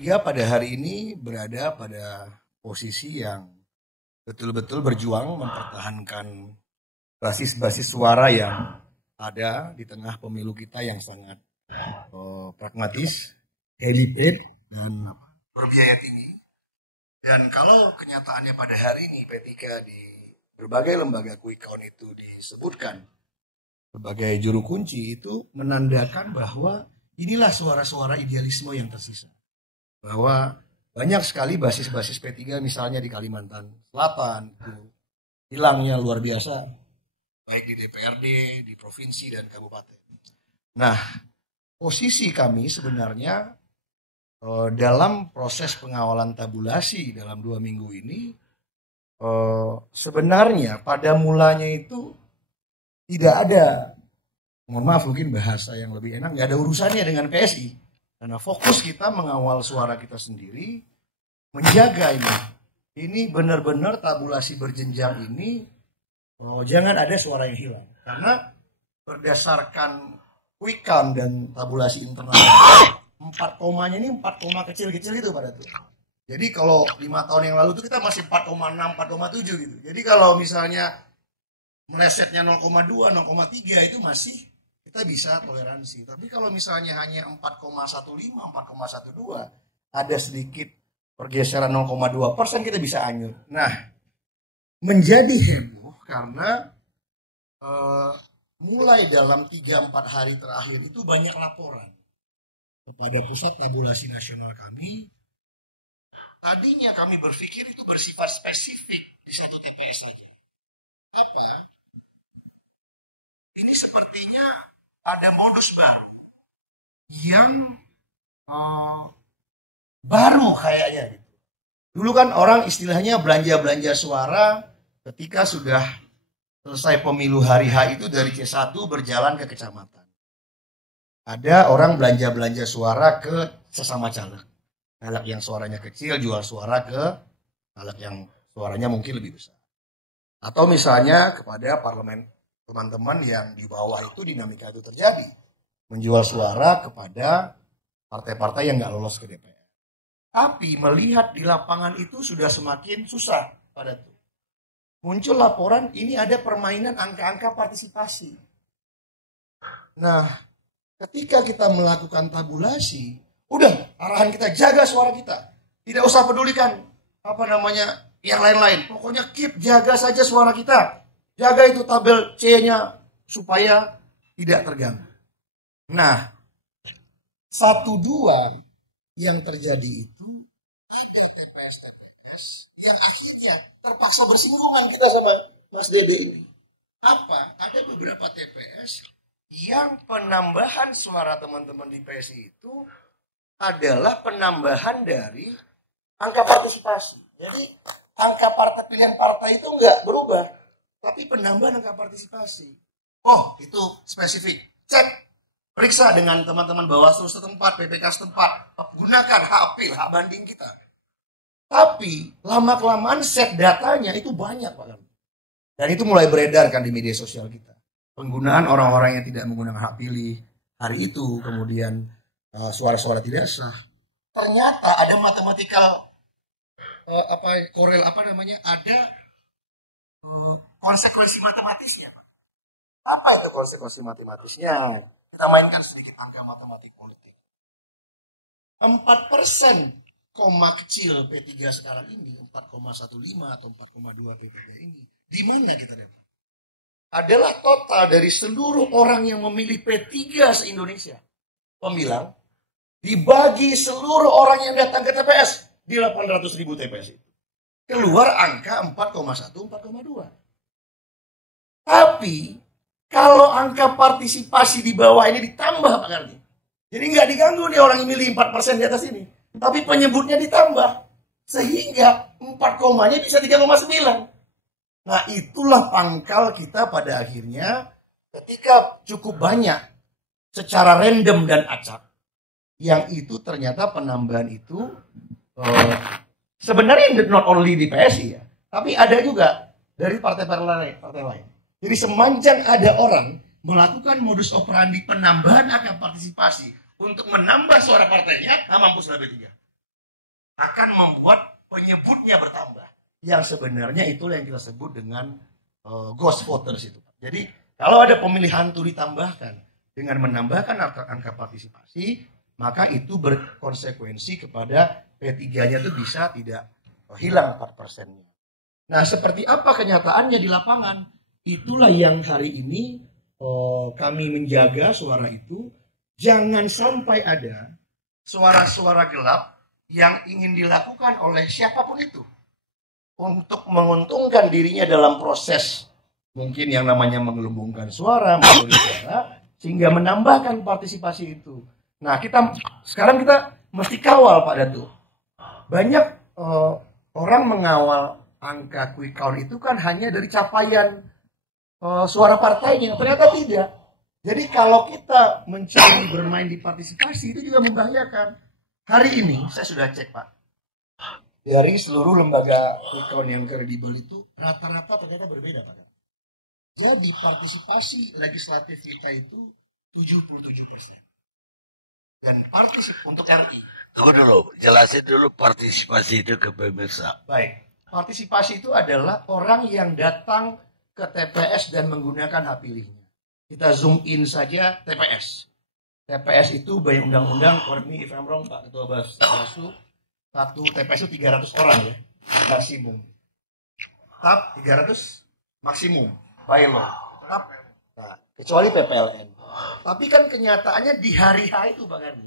P3 pada hari ini berada pada posisi yang betul-betul berjuang mempertahankan basis-basis suara yang ada di tengah pemilu kita yang sangat pragmatis, educated, dan berbiaya tinggi. Dan kalau kenyataannya pada hari ini P3 di berbagai lembaga quick count itu disebutkan sebagai juru kunci, itu menandakan bahwa inilah suara-suara idealisme yang tersisa. Bahwa banyak sekali basis-basis P3 misalnya di Kalimantan Selatan itu hilangnya luar biasa, baik di DPRD, di provinsi dan kabupaten. Nah, posisi kami sebenarnya dalam proses pengawalan tabulasi dalam 2 minggu ini, sebenarnya pada mulanya itu tidak ada, mohon maaf mungkin bahasa yang lebih enak, nggak ada urusannya dengan PSI. Karena fokus kita mengawal suara kita sendiri, menjaga ini. Ini benar-benar tabulasi berjenjang ini, jangan ada suara yang hilang. Karena berdasarkan quick count dan tabulasi internal, 4 komanya ini 4 koma kecil-kecil itu pada tuh. Jadi kalau 5 tahun yang lalu tuh kita masih 4,6, 4,7 gitu. Jadi kalau misalnya melesetnya 0,2, 0,3 itu masih kita bisa toleransi. Tapi kalau misalnya hanya 4,15, 4,12, ada sedikit pergeseran 0,2%, kita bisa anyut. Nah, menjadi heboh karena mulai dalam 3-4 hari terakhir itu banyak laporan kepada pusat tabulasi nasional kami. Tadinya kami berpikir itu bersifat spesifik di satu TPS saja. Apa? Ini sepertinya ada modus baru yang baru kayaknya gitu. Dulu kan orang istilahnya belanja suara ketika sudah selesai pemilu hari H itu dari C1 berjalan ke kecamatan. Ada orang belanja suara ke sesama caleg. Caleg yang suaranya kecil jual suara ke caleg yang suaranya mungkin lebih besar. Atau misalnya kepada parlemen, teman-teman yang di bawah itu dinamika itu terjadi. Menjual suara kepada partai-partai yang nggak lolos ke DPR. Tapi melihat di lapangan itu sudah semakin susah pada itu. Muncul laporan ini ada permainan angka-angka partisipasi. Nah, ketika kita melakukan tabulasi, udah arahan kita jaga suara kita. Tidak usah pedulikan yang lain-lain. Pokoknya keep, jaga saja suara kita. Jaga itu tabel C-nya supaya tidak terganggu. Nah, 1-2 yang terjadi itu ada TPS yang akhirnya terpaksa bersinggungan kita sama Mas Dede ini. Apa? Ada beberapa TPS yang penambahan suara teman-teman di PSI itu adalah penambahan dari angka partisipasi. Jadi angka pilihan partai itu enggak berubah, tapi penambahan angka partisipasi. Oh, itu spesifik. Cek, periksa dengan teman-teman Bawaslu setempat, PPK setempat, gunakan hak apil, hak banding kita. Tapi lama-kelamaan set datanya itu banyak, Pak. Dan itu mulai beredar kan di media sosial kita. Penggunaan orang-orang yang tidak menggunakan hak pilih hari itu, kemudian suara-suara tidak sah. Ternyata ada matematikal ada konsekuensi matematisnya. Apa itu konsekuensi matematisnya? Kita mainkan sedikit angka matematik politik. 4% koma kecil P3 sekarang ini, 4,15 atau 4,2 P3 ini, di mana kita dapat? Adalah total dari seluruh orang yang memilih P3 se-Indonesia. Pemilang dibagi seluruh orang yang datang ke TPS di 800.000 TPS itu. Keluar angka 4,1, 4,2. Tapi kalau angka partisipasi di bawah ini ditambah, Pak Karni. Jadi nggak diganggu nih orang yang milih 4% di atas ini. Tapi penyebutnya ditambah. Sehingga 4 komanya bisa 3,9. Nah, itulah pangkal kita pada akhirnya ketika cukup banyak secara random dan acak. Yang itu ternyata penambahan itu sebenarnya not only di PSI ya, tapi ada juga dari partai-partai lain. Jadi semanjang ada orang melakukan modus operandi penambahan angka partisipasi untuk menambah suara partainya, mampus lah P3. membuat penyebutnya bertambah. Yang sebenarnya itulah yang kita sebut dengan ghost voters itu. Jadi kalau ada pemilihan hantu ditambahkan dengan menambahkan angka partisipasi, maka itu berkonsekuensi kepada P3-nya itu bisa tidak hilang 4%-nya. Nah, seperti apa kenyataannya di lapangan? Itulah yang hari ini kami menjaga suara itu. Jangan sampai ada suara-suara gelap yang ingin dilakukan oleh siapapun itu untuk menguntungkan dirinya dalam proses mungkin yang namanya menggelembungkan suara, sehingga menambahkan partisipasi itu. Nah, sekarang kita mesti kawal Pak Datu. Banyak orang mengawal angka quick count itu kan hanya dari capaian suara partainya, ternyata tidak. Jadi kalau kita mencari bermain di partisipasi itu juga membahayakan. Hari ini saya sudah cek Pak, dari seluruh lembaga quick count yang kredibel itu rata-rata ternyata berbeda Pak. Jadi partisipasi legislatif kita itu 77%. Dan partisipasi untuk RI. Tunggu dulu, jelasin dulu partisipasi itu ke pemirsa. Baik, partisipasi itu adalah orang yang datang ke TPS dan menggunakan hak pilihnya. Kita zoom in saja TPS. TPS itu by undang-undang, correct me if I'm wrong Pak Ketua Bawaslu, satu TPS itu 300 orang ya, maksimum. Tetap 300 maksimum, by law. Tetap, nah, kecuali PPLN. Tapi kan kenyataannya di hari H itu Pak Gani,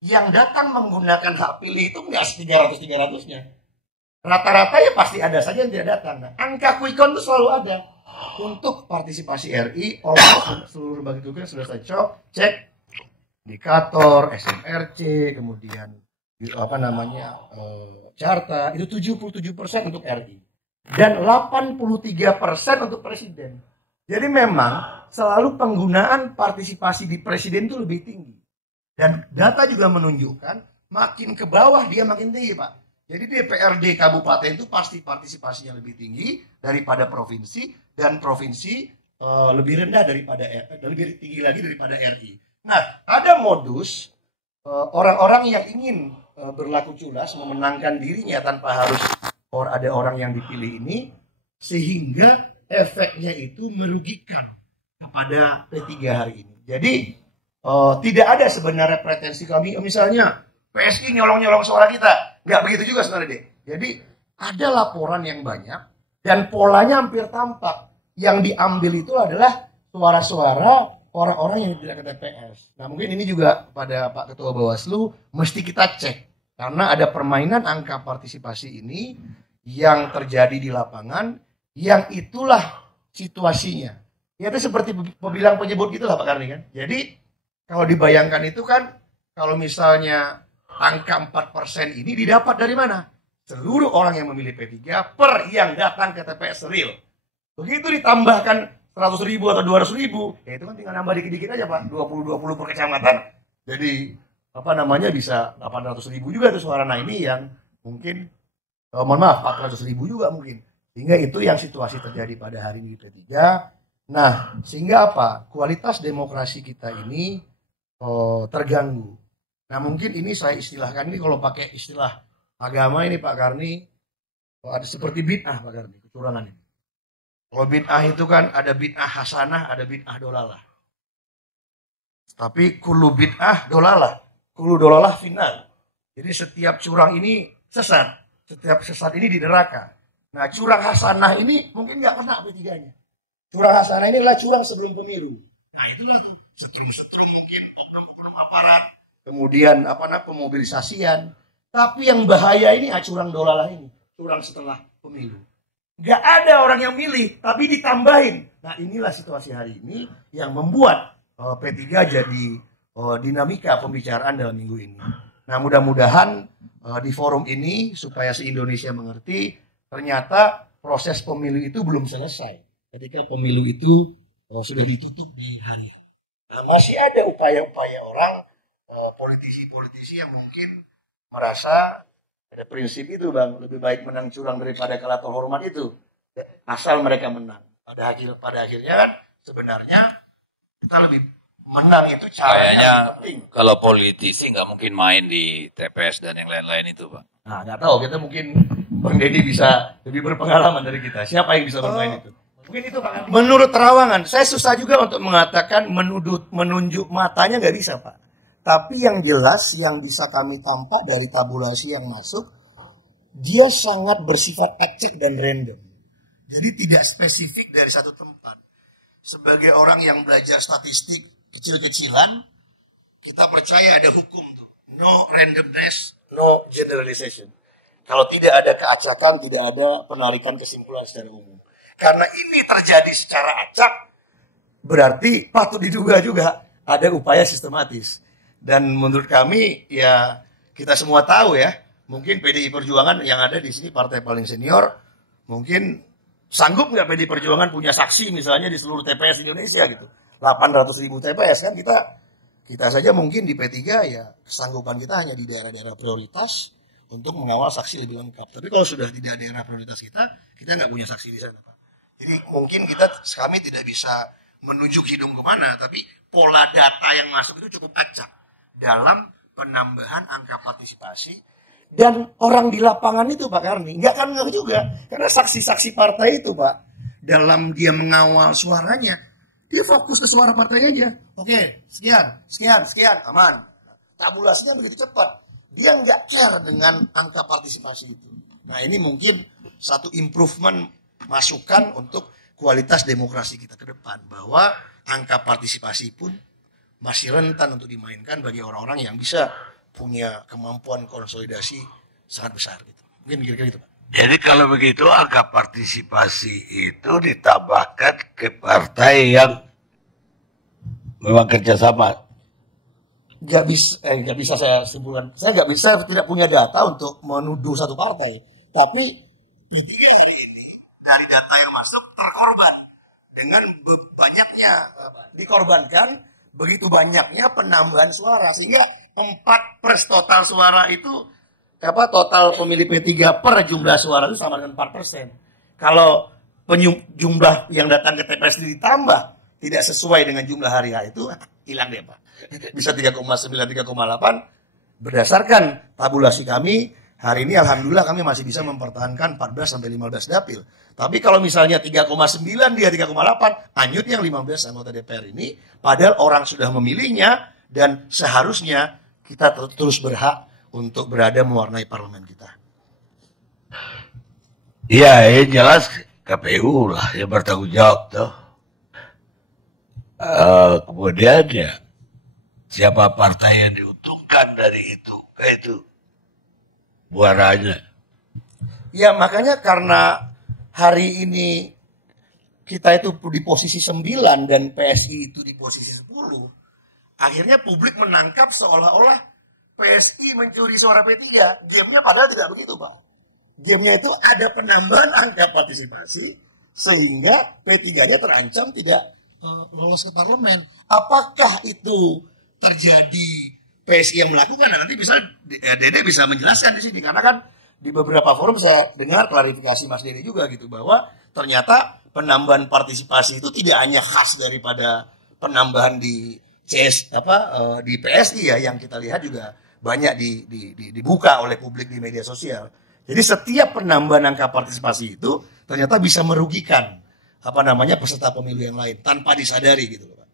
yang datang menggunakan hak pilih itu nggak 300-300-nya. Rata-rata ya pasti ada saja yang tidak datang. Nah, angka quick count itu selalu ada. Untuk partisipasi RI, oleh seluruh lembaga survei sudah saya cek indikator, SMRC, kemudian carta, itu 77% untuk RI. Dan 83% untuk presiden. Jadi memang selalu penggunaan partisipasi di presiden itu lebih tinggi. Dan data juga menunjukkan makin ke bawah dia makin tinggi Pak. Jadi DPRD kabupaten itu pasti partisipasinya lebih tinggi daripada provinsi, dan provinsi lebih rendah lebih tinggi lagi daripada RI. Nah, ada modus orang-orang yang ingin berlaku culas memenangkan dirinya tanpa harus ada orang yang dipilih ini, sehingga efeknya itu merugikan kepada P3 hari ini. Jadi tidak ada sebenarnya pretensi kami, misalnya PSI nyolong-nyolong suara kita. Nggak begitu juga sebenarnya deh. Jadi ada laporan yang banyak dan polanya hampir tampak. Yang diambil itu adalah suara-suara orang-orang yang tidak ke TPS. Nah mungkin ini juga pada Pak Ketua Bawaslu mesti kita cek. Karena ada permainan angka partisipasi ini yang terjadi di lapangan, yang itulah situasinya. Ya itu seperti pembilang penyebut gitulah Pak Karni kan. Jadi kalau dibayangkan itu kan, kalau misalnya angka 4% ini didapat dari mana? Seluruh orang yang memilih P3 per yang datang ke TPS real. Begitu ditambahkan 100.000 atau 200.000, ya itu kan tinggal nambah dikit-dikit aja Pak, 20-20 per kecamatan. Jadi bisa 800.000 juga tuh suara. Nah ini yang mungkin, mohon maaf, 400.000 juga mungkin. Sehingga itu yang situasi terjadi pada hari ini di P3. Nah sehingga apa? Kualitas demokrasi kita ini terganggu. Nah mungkin ini saya istilahkan, ini kalau pakai istilah agama ini Pak Karni, ada seperti bid'ah Pak Karni, kecurangan ini. Kalau bid'ah itu kan ada bid'ah hasanah, ada bid'ah dolalah. Tapi kulu bid'ah dolalah, kulu dolalah final. Jadi setiap curang ini sesat, setiap sesat ini di neraka. Nah curang hasanah ini mungkin nggak kena P3-nya. Curang hasanah ini adalah curang sebelum pemilu. Nah itulah tuh, setrum-setrum mungkin oknum-oknum aparat. Kemudian pemobilisasian. Tapi yang bahaya ini curang dolalah ini, curang setelah pemilu. Gak ada orang yang milih, tapi ditambahin. Nah inilah situasi hari ini yang membuat P3 jadi dinamika pembicaraan dalam minggu ini. Nah mudah-mudahan di forum ini supaya se-Indonesia mengerti, ternyata proses pemilu itu belum selesai. Ketika pemilu itu sudah ditutup di hari. Nah, masih ada upaya-upaya orang, politisi-politisi yang mungkin merasa ada prinsip itu Bang, lebih baik menang curang daripada kalah terhormat itu. Asal mereka menang. Pada akhirnya kan sebenarnya kita lebih menang itu caranya kayaknya kalau politisi nggak mungkin main di TPS dan yang lain-lain itu Pak. Nah, nggak tahu, kita mungkin Bang Deddy bisa lebih berpengalaman dari kita. Siapa yang bisa bermain itu? Mungkin itu Pak. Menurut Terawangan, saya susah juga untuk mengatakan menunjuk matanya nggak bisa Pak. Tapi yang jelas yang bisa kami tampak dari tabulasi yang masuk, dia sangat bersifat acak dan random. Jadi tidak spesifik dari satu tempat. Sebagai orang yang belajar statistik kecil-kecilan, kita percaya ada hukum tuh. No randomness, no generalization. Kalau tidak ada keacakan, tidak ada penarikan kesimpulan secara umum. Karena ini terjadi secara acak, berarti patut diduga juga ada upaya sistematis. Dan menurut kami, ya kita semua tahu ya, mungkin PDI Perjuangan yang ada di sini partai paling senior, mungkin sanggup nggak PDI Perjuangan punya saksi misalnya di seluruh TPS Indonesia gitu. 800.000 TPS kan kita saja mungkin di P3 ya kesanggupan kita hanya di daerah-daerah prioritas untuk mengawal saksi lebih lengkap. Tapi kalau sudah tidak daerah prioritas kita nggak punya saksi di sana Pak. Jadi mungkin kami tidak bisa menunjuk hidung kemana, tapi pola data yang masuk itu cukup acak dalam penambahan angka partisipasi. Dan orang di lapangan itu Pak Karni nggak akan ngeh juga, karena saksi-saksi partai itu Pak, dalam dia mengawal suaranya, dia fokus ke suara partainya aja. Oke, sekian, aman. Tabulasinya begitu cepat. Dia nggak care dengan angka partisipasi itu. Nah ini mungkin satu improvement masukan untuk kualitas demokrasi kita ke depan. Bahwa angka partisipasi pun masih rentan untuk dimainkan bagi orang-orang yang bisa punya kemampuan konsolidasi sangat besar. Gitu. Mungkin kira-kira itu Pak. Jadi kalau begitu angka partisipasi itu ditambahkan ke partai yang memang kerjasama. Gak bisa saya simpulkan. Saya tidak punya data untuk menuduh satu partai. Tapi ini dari data yang masuk terkorban dengan banyaknya dikorbankan begitu banyaknya penambahan suara sehingga 4 total suara itu total pemilih P3 per jumlah suara itu sama dengan 4%. Kalau jumlah yang datang ke TPS ditambah tidak sesuai dengan jumlah hari H itu hilang deh Pak. Bisa 3,9, 3,8 berdasarkan tabulasi kami hari ini alhamdulillah kami masih bisa mempertahankan 14 sampai 15 dapil. Tapi kalau misalnya 3,9 dia 3,8, anyut yang 15 anggota DPR ini padahal orang sudah memilihnya dan seharusnya kita terus berhak untuk berada mewarnai parlemen kita. Iya, jelas KPU lah yang bertanggung jawab tuh. Kemudian ya siapa partai yang diuntungkan dari itu, kayak itu muaranya. Ya makanya karena hari ini kita itu di posisi 9 dan PSI itu di posisi 10, akhirnya publik menangkap seolah-olah PSI mencuri suara P3. Gamenya padahal tidak begitu Pak. Gamenya itu ada penambahan angka partisipasi sehingga P3-nya terancam tidak lolos ke parlemen. Apakah itu terjadi PSI yang melakukan? Nah, nanti bisa Dede bisa menjelaskan di sini karena kan di beberapa forum saya dengar klarifikasi Mas Dede juga gitu bahwa ternyata penambahan partisipasi itu tidak hanya khas daripada penambahan di di PSI ya, yang kita lihat juga banyak dibuka oleh publik di media sosial. Jadi setiap penambahan angka partisipasi itu ternyata bisa merugikan peserta pemilu yang lain tanpa disadari gitu Pak.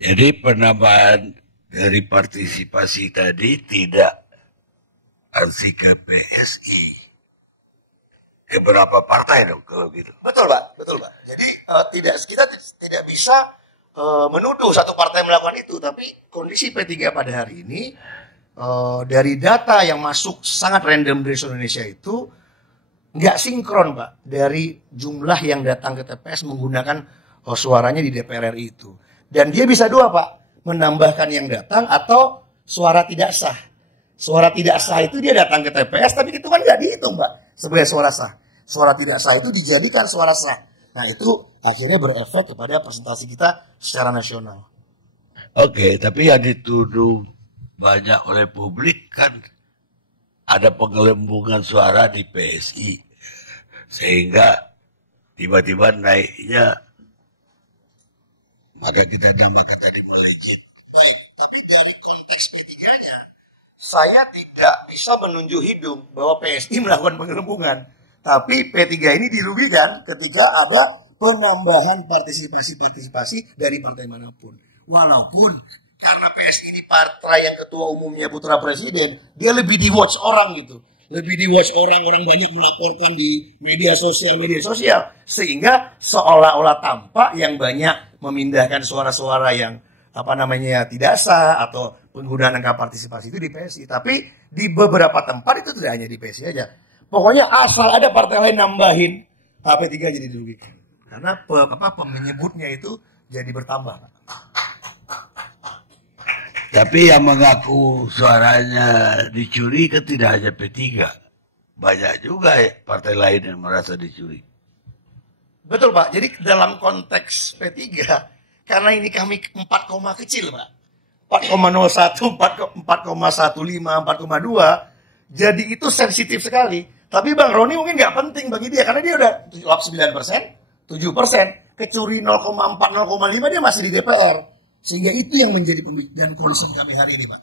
Jadi penambahan dari partisipasi tadi tidak harus ke PSI, ke berapa partai dong kalau gitu. Betul Pak. Jadi kita tidak bisa menuduh satu partai melakukan itu, tapi kondisi P3 pada hari ini dari data yang masuk sangat random dari seluruh Indonesia itu nggak sinkron Pak dari jumlah yang datang ke TPS menggunakan suaranya di DPR RI itu. Dan dia bisa dua Pak, menambahkan yang datang atau suara tidak sah. Suara tidak sah itu dia datang ke TPS tapi itu kan nggak dihitung Pak sebagai suara sah. Suara tidak sah itu dijadikan suara sah. Nah itu akhirnya berefek kepada presentasi kita secara nasional. Oke, tapi yang dituduh banyak oleh publik kan ada penggelembungan suara di PSI sehingga tiba-tiba naiknya, maka kita namakan tadi melejit. Baik, tapi dari konteks P3-nya saya tidak bisa menunjuk hidung bahwa PSI melakukan penggelembungan. Tapi P3 ini dirugikan ketika ada penambahan partisipasi dari partai manapun. Walaupun karena PSI ini partai yang ketua umumnya putra presiden, dia lebih di-watch orang gitu. Lebih di-watch orang banyak melaporkan di media sosial. Sehingga seolah-olah tampak yang banyak memindahkan suara-suara yang tidak sah atau penggunaan angka partisipasi itu di PSI. Tapi di beberapa tempat itu tidak hanya di PSI aja. Pokoknya asal ada partai lain nambahin, HP3 jadi dirugikan. Karena menyebutnya itu jadi bertambah. Tapi yang mengaku suaranya dicuri kan tidak hanya P3. Banyak juga partai lain yang merasa dicuri. Betul Pak, jadi dalam konteks P3, karena ini kami 4, kecil Pak. 4,01, 4,15, 4,2. Jadi itu sensitif sekali. Tapi Bang Roni mungkin nggak penting bagi dia. Karena dia udah 9%, 7%. Kecuri 0,4, 0,5 dia masih di DPR. Sehingga itu yang menjadi pembicaraan concern kami hari ini Pak.